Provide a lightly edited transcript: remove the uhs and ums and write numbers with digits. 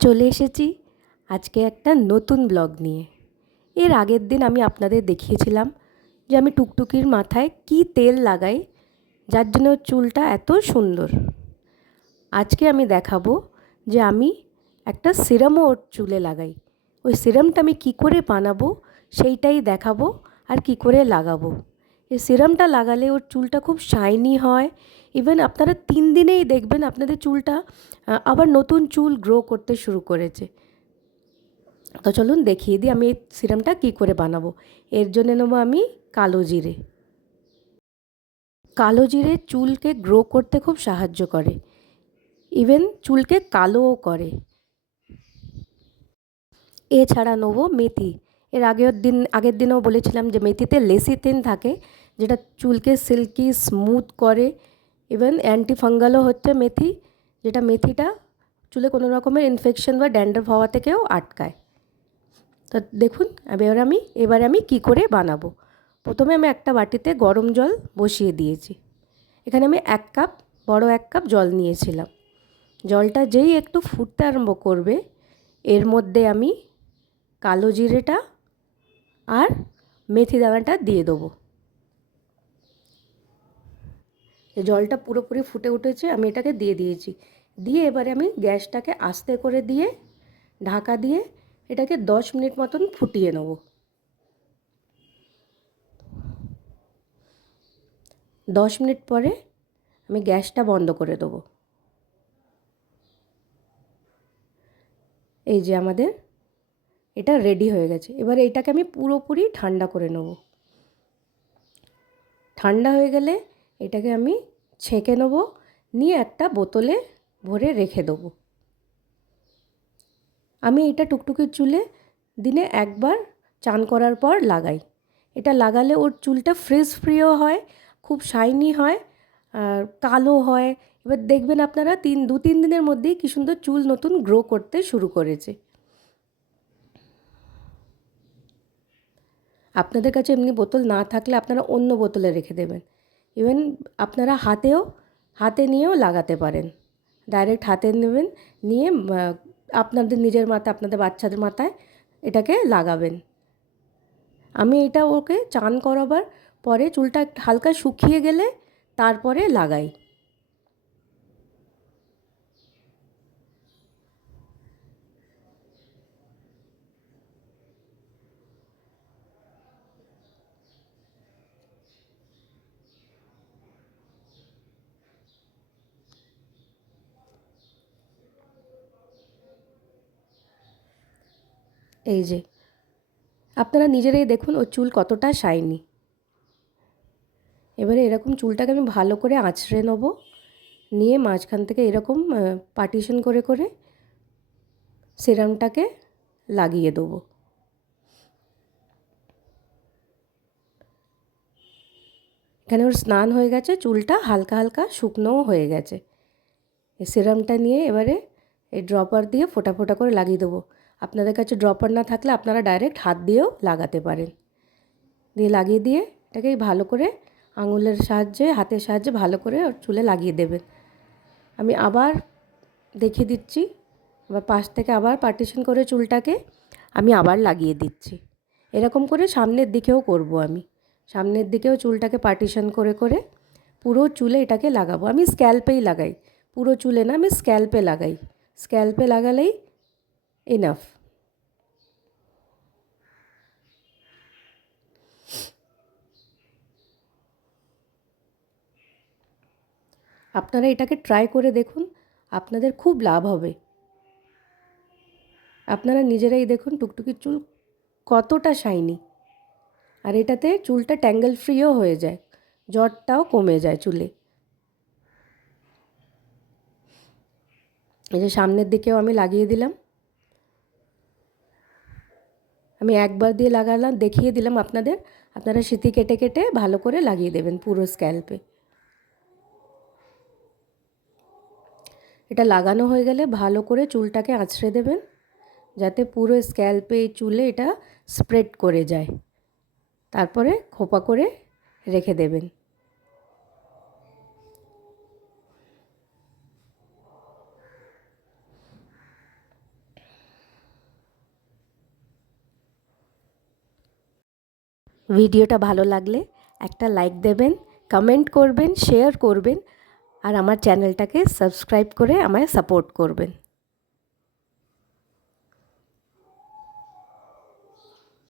চলে এসেছি আজকে একটা নতুন ব্লগ নিয়ে। এর আগের দিন আমি আপনাদের দেখিয়েছিলাম যে আমি টুকটুকির মাথায় কি তেল লাগাই যার জন্য চুলটা এত সুন্দর। আজকে আমি দেখাবো যে আমি একটা সিরামও ওর চুলে লাগাই। ওই সিরামটা আমি কি করে বানাবো সেইটাই দেখাবো আর কি করে লাগাবো। এই সিরামটা লাগালে ওর চুলটা খুব শাইনি হয়। ইভেন আপনারা 3 দিনেই দেখবেন আপনাদের চুলটা আবার নতুন চুল গ্রো করতে শুরু করেছে। তো চলুন দেখিয়ে দিই আমি এই সিরামটা কী করে বানাবো। এর জন্য নেবো আমি কালো জিরে। কালো জিরে চুলকে গ্রো করতে খুব সাহায্য করে, ইভেন চুলকে কালোও করে। এছাড়া নেবো মেথি। এর আগের দিনও বলেছিলাম যে মেথিতে লেসিথিন থাকে, যেটা চুলকে সিল্কি স্মুথ করে। ইভেন অ্যান্টিফাঙ্গালও হচ্ছে মেথি, যেটা মেথিটা চুলে কোনো রকমের ইনফেকশন বা ড্যান্ড্রফ হওয়া থেকেও আটকায়। তো দেখুন এবার আমি কি করে বানাবো। প্রথমে আমি একটা বাটিতে গরম জল বসিয়ে দিয়েছি। এখানে আমি বড় এক কাপ জল নিয়েছিলাম। জলটা যেই একটু ফুটতে আরম্ভ করবে, এর মধ্যে আমি কালো জিরেটা আর মেথি দানাটা দিয়ে দেবো। জলটা পুরোপুরি ফুটে উঠেছে, আমি এটাকে দিয়ে দিয়েছি। দিয়ে এবারে আমি গ্যাসটাকে আস্তে করে দিয়ে ঢাকা দিয়ে এটাকে 10 মিনিট মতন ফুটিয়ে নেব। 10 মিনিট পরে আমি গ্যাসটা বন্ধ করে দেবো। এই যে আমাদের এটা রেডি হয়ে গেছে। এবারে এটাকে আমি পুরোপুরি ঠান্ডা করে নেব। ঠান্ডা হয়ে গেলে এটাকে আমি ছেঁকে নেব, নিয়ে একটা বোতলে ভরে রেখে দেবো। আমি এটা টুকটুকির চুলে দিনে একবার চান করার পর লাগাই। এটা লাগালে ওর চুলটা ফ্রিজ ফ্রিও হয়, খুব শাইনি হয়, আর কালো হয়। এবার দেখবেন আপনারা 2-3 দিনের মধ্যেই কী সুন্দর চুল নতুন গ্রো করতে শুরু করেছে। আপনাদের কাছে এমনি বোতল না থাকলে আপনারা অন্য বোতলে রেখে দেবেন। ইভেন আপনারা হাতে নিয়েও লাগাতে পারেন। ডাইরেক্ট হাতে নেবেন, নিয়ে আপনাদের নিজের মাথায়, আপনাদের বাচ্চাদের মাথায় এটাকে লাগাবেন। আমি এটা ওকে চান করাবার পরে চুলটা একটু হালকা শুকিয়ে গেলে তারপরে লাগাই। এই যে আপনারা নিজেরাই দেখুন ওর চুল কতটা শাইনি। এবারে এরকম চুলটাকে আমি ভালো করে আঁচড়ে নেব, নিয়ে মাঝখান থেকে এরকম পার্টিশন করে করে সিরামটাকে লাগিয়ে দেবো। এখানে ওর স্নান হয়ে গেছে, চুলটা হালকা হালকা শুকনোও হয়ে গেছে। এই সিরামটা নিয়ে এবারে এই ড্রপার দিয়ে ফোঁটা ফোঁটা করে লাগিয়ে দেবো। আপনাদের কাছে ড্রপার না থাকলে আপনারা ডাইরেক্ট হাত দিয়েও লাগাতে পারেন। দিয়ে লাগিয়ে দিয়ে এটাকে ভালো করে আঙুলের সাহায্যে, হাতের সাহায্যে ভালো করে ওর চুলে লাগিয়ে দেবেন। আমি আবার দেখিয়ে দিচ্ছি। আবার পাশ থেকে আবার পার্টিশন করে চুলটাকে আমি আবার লাগিয়ে দিচ্ছি। এরকম করে সামনের দিকেও করব আমি। সামনের দিকেও চুলটাকে পার্টিশন করে করে পুরো চুলে এটাকে লাগাবো। আমি স্ক্যাল্পেই লাগাই, পুরো চুলে না, আমি স্ক্যাল্পে লাগাই। স্ক্যাল্পে লাগালেই এনাফ। আপনারা এটাকে ট্রাই করে দেখুন, আপনাদের খুব লাভ হবে। আপনারা নিজেরাই দেখুন টুকটুকির চুল কতটা শাইনি, আর এটাতে চুলটা ট্যাঙ্গেল ফ্রিও হয়ে যায়, জটটাও কমে যায় চুলে। এই যে সামনের দিকেও আমি লাগিয়ে দিলাম। আমি একবার দিয়ে লাগালাম, দেখিয়ে দিলাম আপনাদের। আপনারা সিঁথি কেটে কেটে ভালো করে লাগিয়ে দেবেন পুরো স্ক্যাল্পে। এটা লাগানো হয়ে গেলে ভালো করে চুলটাকে আঁচড়ে দেবেন, যাতে পুরো স্ক্যাল্পে চুলে এটা স্প্রেড করে যায়। তারপরে খোপা করে রেখে দেবেন। ভিডিওটা ভালো লাগলে একটা লাইক দেবেন, কমেন্ট করবেন, শেয়ার করবেন আর আমার চ্যানেলটাকে সাবস্ক্রাইব করে আমায় সাপোর্ট করবেন।